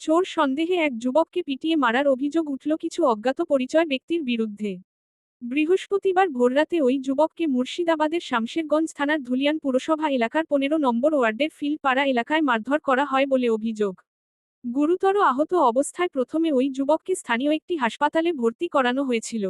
চোর সন্দেহে এক যুবককে পিটিয়ে মারার অভিযোগ উঠল কিছু অজ্ঞাত পরিচয় ব্যক্তির বিরুদ্ধে। বৃহস্পতিবার ভোররাতে ওই যুবককে মুর্শিদাবাদের শামশেরগঞ্জ থানার ধুলিয়ান পুরসভা এলাকার পনেরো নম্বর ওয়ার্ডের ফিলপাড়া এলাকায় মারধর করা হয় বলে অভিযোগ। গুরুতর আহত অবস্থায় প্রথমে ওই যুবককে স্থানীয় একটি হাসপাতালে ভর্তি করানো হয়েছিল।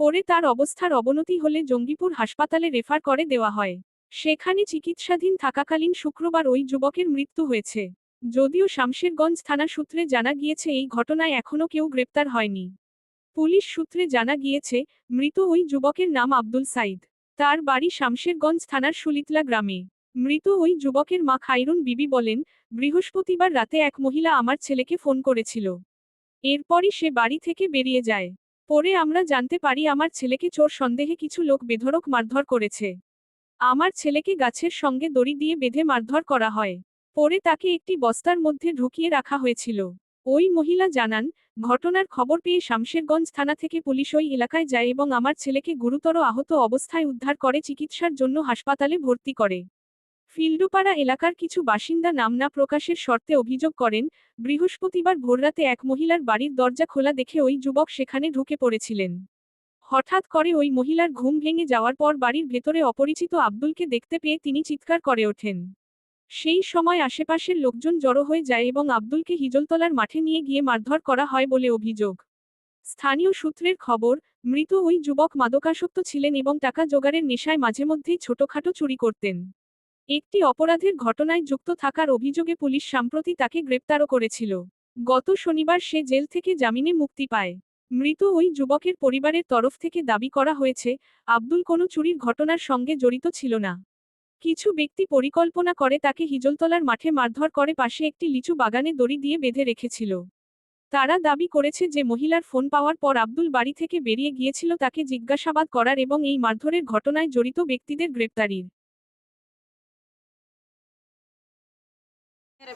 পরে তার অবস্থার অবনতি হলে জঙ্গিপুর হাসপাতালে রেফার করে দেওয়া হয়। সেখানে চিকিৎসাধীন থাকাকালীন শুক্রবার ওই যুবকের মৃত্যু হয়েছে। যদিও শামশেরগঞ্জ থানা সূত্রে জানা গিয়েছে, এই ঘটনায় এখনও কেউ গ্রেপ্তার হয়নি। পুলিশ সূত্রে জানা গিয়েছে, মৃত ওই যুবকের নাম আব্দুল সাইদ। তার বাড়ি শামশেরগঞ্জ থানার সুলিতলা গ্রামে। মৃত ওই যুবকের মা খাইরুন বিবি বলেন, বৃহস্পতিবার রাতে এক মহিলা আমার ছেলেকে ফোন করেছিল। এরপরই সে বাড়ি থেকে বেরিয়ে যায়। পরে আমরা জানতে পারি আমার ছেলেকে চোর সন্দেহে কিছু লোক বেধড়ক মারধর করেছে। আমার ছেলেকে গাছের সঙ্গে দড়ি দিয়ে বেঁধে মারধর করা হয়। পরে তাকে একটি বস্তার মধ্যে ঢুকিয়ে রাখা হয়েছিল। ওই মহিলা জানান, ঘটনার খবর পেয়ে শামশেরগঞ্জ থানা থেকে পুলিশ ওই এলাকায় যায় এবং আমার ছেলেকে গুরুতর আহত অবস্থায় উদ্ধার করে চিকিৎসার জন্য হাসপাতালে ভর্তি করে। ফিল্ডুপাড়া এলাকার কিছু বাসিন্দা নাম না প্রকাশের শর্তে অভিযোগ করেন, বৃহস্পতিবার ভোররাতে এক মহিলার বাড়ির দরজা খোলা দেখে ওই যুবক সেখানে ঢুকে পড়েছিলেন। হঠাৎ করে ওই মহিলার ঘুম ভেঙে যাওয়ার পর বাড়ির ভেতরে অপরিচিত আব্দুলকে দেখতে পেয়ে তিনি চিৎকার করে ওঠেন। সেই সময় আশেপাশের লোকজন জড়ো হয়ে যায় এবং আব্দুলকে হিজলতলার মাঠে নিয়ে গিয়ে মারধর করা হয় বলে অভিযোগ। স্থানীয় সূত্রের খবর, মৃত ওই যুবক মাদকাসক্ত ছিলেন এবং টাকা জোগাড়ের নেশায় মাঝে মধ্যেই ছোটখাটো চুরি করতেন। একটি অপরাধের ঘটনায় যুক্ত থাকার অভিযোগে পুলিশ সম্প্রতি তাকে গ্রেপ্তারও করেছিল। গত শনিবার সে জেল থেকে জামিনে মুক্তি পায়। মৃত ওই যুবকের পরিবারের তরফ থেকে দাবি করা হয়েছে, আব্দুল কোনো চুরির ঘটনার সঙ্গে জড়িত ছিল না। কিছু ব্যক্তি পরিকল্পনা করে তাকে হিজলতলার মাঠে মারধর করে পাশে একটি লিচু বাগানে দড়ি দিয়ে বেঁধে রেখেছিল। তারা দাবি করেছে যে মহিলার ফোন পাওয়ার পর আব্দুল বাড়ি থেকে বেরিয়ে গিয়েছিল তাকে জিজ্ঞাসাবাদ করার এবং এই মারধরের ঘটনায় জড়িত ব্যক্তিদের গ্রেপ্তারির।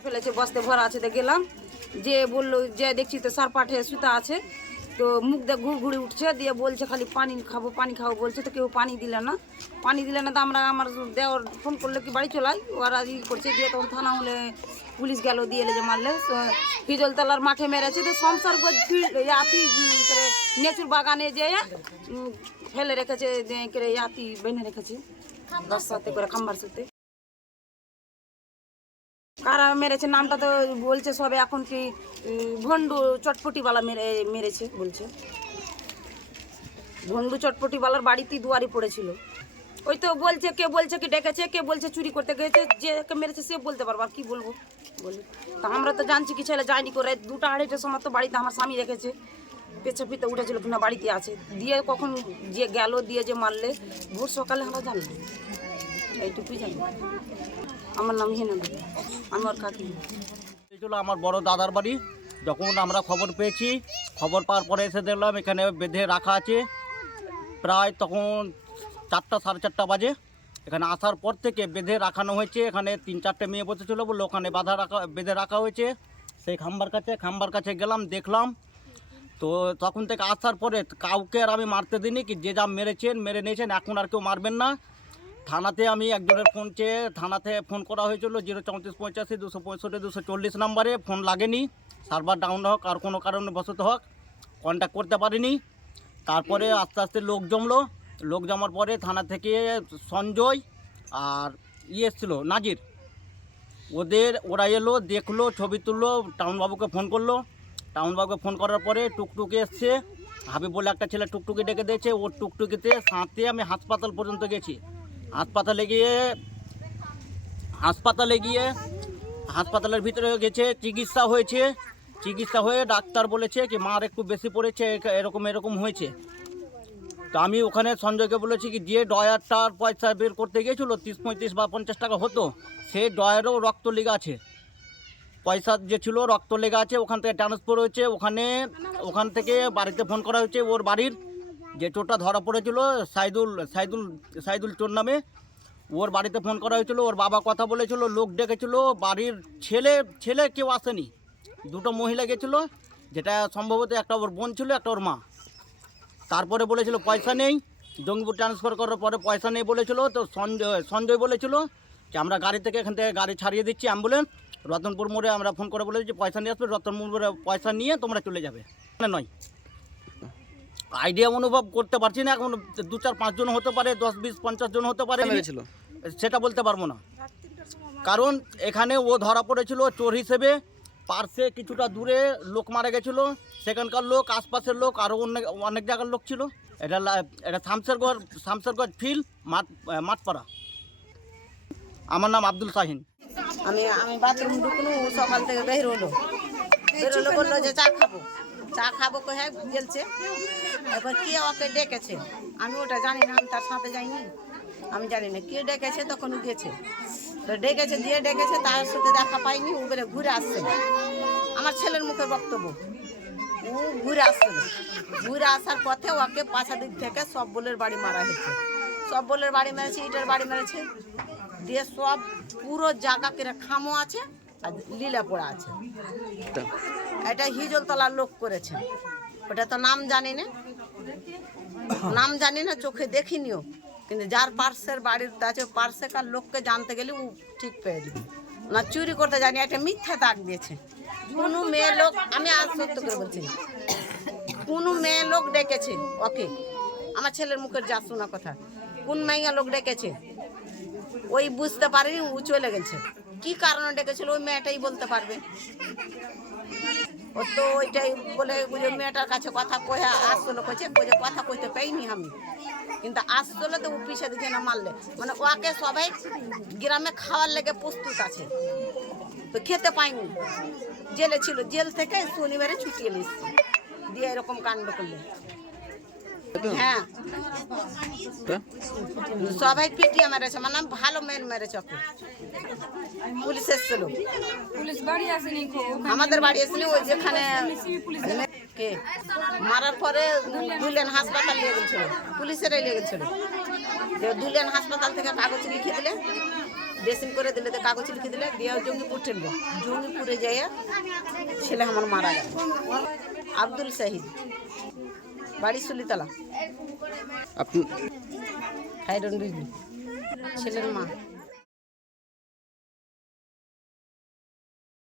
ফেলেছে বস্তে ভরা আছে গেলাম যে বলল, যে দেখছি তো সার পাঠে সুতা আছে। তো মুখ দিয়ে ঘুর ঘুরে উঠছে, দিয়ে বলছে খালি পানি খাব পানি খাব বলছে, তো কেউ পানি দিলে না। পানি দিলে না তো আমরা আমার দেওয়ার ফোন করলে কি বাড়ি চলাই ওরা ই করছে, দিয়ে তখন থানা হলে পুলিশ গেল, দিয়ে এলে যে মারলে। হিজলতলার মাঠে মেরেছে, তো সংসার করে নেচুর বাগানে যে ফেলে রেখেছে ইয়াতি বেঁধে রেখেছে। দশ সাথে করে খাম্বার সাথে। কারা মেরেছে, নামটা তো বলছে সবে এখন কি ভন্ডু চটপটিওয়ালা মেরে মেরেছে বলছে। ভন্ডু চটপটিওয়ালার বাড়িতেই দুয়ারি পড়েছিল। ওই তো বলছে, কে বলছে, কি ডেকেছে, কে বলছে চুরি করতে গেছে যে কে মেরেছে সে বলতে পারব আর কি বলব, বলি। তা আমরা তো জানছি কি ছেলে যায়নি করে দুটো আড়াইটার সময় তো বাড়িতে আমার স্বামী রেখেছে। পেছে পিতে উঠেছিল কিনা বাড়িতে আছে। দিয়ে কখন যে গেল, দিয়ে যে মারলে, ভোর সকালে আমরা জানলাম। এইটুকুই জানি আমার নাম হেনা দেবী আমি ওর কাকি। এই ছিল আমার বড় দাদার বাড়ি। যখন আমরা খবর পেয়েছি, খবর পাওয়ার পরে এসে দেখলাম এখানে বেঁধে রাখা আছে। প্রায় তখন চারটা, সাড়ে চারটা বাজে। এখানে আসার পর থেকে বেঁধে রাখানো হয়েছে। এখানে তিন, চারটে মেয়ে বসেছিল বলে ওখানে বাধা রাখা, বেঁধে রাখা হয়েছে। সেই খাম্বার কাছে খাম্বার কাছে গেলাম, দেখলাম। তো তখন থেকে আসার পরে কাউকে আর আমি মারতে দিইনি কি, যে যা মেরেছেন, মেরে নিয়েছেন, এখন আর কেউ মারবেন না। থানাতে আমি একজনের ফোন চেয়ে থানাতে ফোন করা হয়েছিল জিরো চৌত্রিশ পঁচাশি দুশো পঁয়ষট্টি, দুশো চল্লিশ নাম্বারে। ফোন লাগেনি। সার্ভার ডাউন হোক, আর কোনো কারণে বসত হোক কন্ট্যাক্ট করতে পারিনি। তারপরে আস্তে আস্তে লোক জমলো। লোক জমার পরে থানা থেকে সঞ্জয় আর ইয়ে এসেছিল, নাজির। ওদের, ওরা এলো, দেখল, ছবি তুললো, টাউনবাবুকে ফোন করল। টাউনবাবুকে ফোন করার পরে টুকটুকি এসছে। হাবিব বলে একটা ছেলে টুকটুকি ডেকে দিয়েছে। ওর টুকটুকিতে সাঁতে আমি হাসপাতাল পর্যন্ত গেছি। হাসপাতালে গিয়ে হাসপাতালে গিয়ে, হাসপাতালের ভিতরে গেছে, চিকিৎসা হয়েছে। চিকিৎসা হয়ে ডাক্তার বলেছে কি, মার একটু বেশি পড়েছে এরকম এরকম হয়েছে। তো আমি ওখানে সঞ্জয়কে বলেছি কি, যে ডয়ারটার পয়সা বের করতে গিয়েছিল, তিরিশ, পঁয়ত্রিশ বা পঞ্চাশ টাকা হতো, সে ডয়ারও রক্ত লেগে আছে। পয়সা যে ছিল, রক্ত লেগে আছে, ওখান থেকে ট্রান্সফার হয়েছে, ওখানে, ওখান থেকে বাড়িতে ফোন করা হয়েছে ওর বাড়ির। যে চোরটা ধরা পড়েছিল, সাইদুল সাইদুল সাইদুল চোর নামে, ওর বাড়িতে ফোন করা হয়েছিল, ওর বাবা কথা বলেছিল, লোক ডেকেছিল, বাড়ির ছেলে ছেলে কেউ আসেনি। দুটো মহিলা গেছিল, যেটা সম্ভবত একটা ওর বোন ছিল, একটা ওর মা। তারপরে বলেছিল, পয়সা নেই। জঙ্গিপুর ট্রান্সফার করার পরে পয়সা নেই বলেছিল, তো সঞ্জয় সঞ্জয় বলেছিল যে, আমরা গাড়ি থেকে এখান থেকে গাড়ি ছাড়িয়ে দিচ্ছি অ্যাম্বুলেন্স রতনপুর মোড়ে আমরা ফোন করে বলেছি পয়সা নিয়ে আসবে, রতনপুর মোড়ে পয়সা নিয়ে তোমরা চলে যাবে। না নয়। আইডিয়া অনুভব করতে পারছি না এখন দু চার পাঁচজন হতে পারে দশ বিশ পঞ্চাশ জন হতে পারে সেটা বলতে পারব না। কারণ এখানে ও ধরা পড়েছিল চোর হিসেবে পার্শ্বে কিছুটা দূরে লোক মারা গেছিল সেখানকার লোক আশপাশের লোক আরও অনেক অনেক জায়গার লোক ছিল। এটা লা- এটা শামসেরগড় শামসেরগড় ফিল্ড মাঠ মাঠপাড়া। আমার নাম আব্দুল শাহিন। আমি আমি বাথরুম ঢুকলো সকাল থেকে বের হলো। বের হলো বলল যে চা খাব। চা খাব কে হ্যাঁ গেলছে। এবার কে ওকে ডেকেছে? আমি ওটা জানি না, আমি তার সাথে যাইনি। আমি জানি না, কে ডেকেছে তখন গেছে। তো ডেকেছে, দিয়ে ডেকেছে, তার সাথে দেখা পাইনি, ও বেরে ঘুরে আসছে আমার ছেলের মুখে বক্তব্য। ও ঘুরে আসছিল ঘুরে আসার পথে ওকে পাশা দিক থেকে সব বলের বাড়ি মারা হয়েছে। সব বলের বাড়ি মেরেছে, ইটের বাড়ি মেরেছে। দিয়ে সব পুরো জায়গা কেটে খামো আছে। আর লীলা পড়া আছে। এটা হিজলতলার লোক করেছে। ওটা তো নাম জানি না। নাম জানি না, চোখে দেখিনিও কিন্তু যার পার্শ্বের বাড়ির আছে পার্শ্বেকার লোককে জানতে গেলে ও ঠিক পেয়ে যাবে না, চুরি করতে জানি একটা মিথ্যা দাগ দিয়েছে। কোনো মেয়ে লোক, আমি আজ সত্য করে বলছি কোনো মেয়ে লোক ডেকেছে, ওকে, আমার ছেলের মুখের যা শোনা কথা, কোন মাইয়া লোক ডেকেছে, ওই বুঝতে পারেনি, ও চলে গেছে। কি কারণে ডেকেছিল, ওই মেয়েটাই বলতে পারবে। ও তো ওইটাই বলে ওই মেয়েটার কাছে কথা কয়ে আসলো, কইছে কইছে, কথা কইতে পাইনি আমি। কিন্তু আসলে তো ও দিকে না মারলে। মানে ওকে সবাই গ্রামে খাওয়ার লেগে প্রস্তুত আছে। তো খেতে পাইনি। জেলে ছিল, জেল থেকে শনিবারে ছুটিয়ে নিচ্ছে দিয়ে এরকম কাণ্ড করলে। হ্যাঁ। সবাই পিটিয়ে মেরেছে মানে ভালো মেন মেরেছে ওকে। পুলিশ এসেছিল। পুলিশ বাড়ি আসেনি আমাদের বাড়ি এসেছিল ওই যেখানে কে? মারার পরে দুলেন হাসপাতাল নিয়ে গেছিল পুলিশেরাই নিয়ে গেছিল। দুলেন হাসপাতাল থেকে কাগজ লিখে দিলে ড্রেসিং করে দিলে তো কাগজ লিখে দিলে দিয়ে জঙ্গিপুর ঠেললো। জঙ্গিপুরে যেয়ে ছেলে আমার মারা গেল। আব্দুল শাহিদ বাড়ি সুলিতলা আপনি ছেলের মা।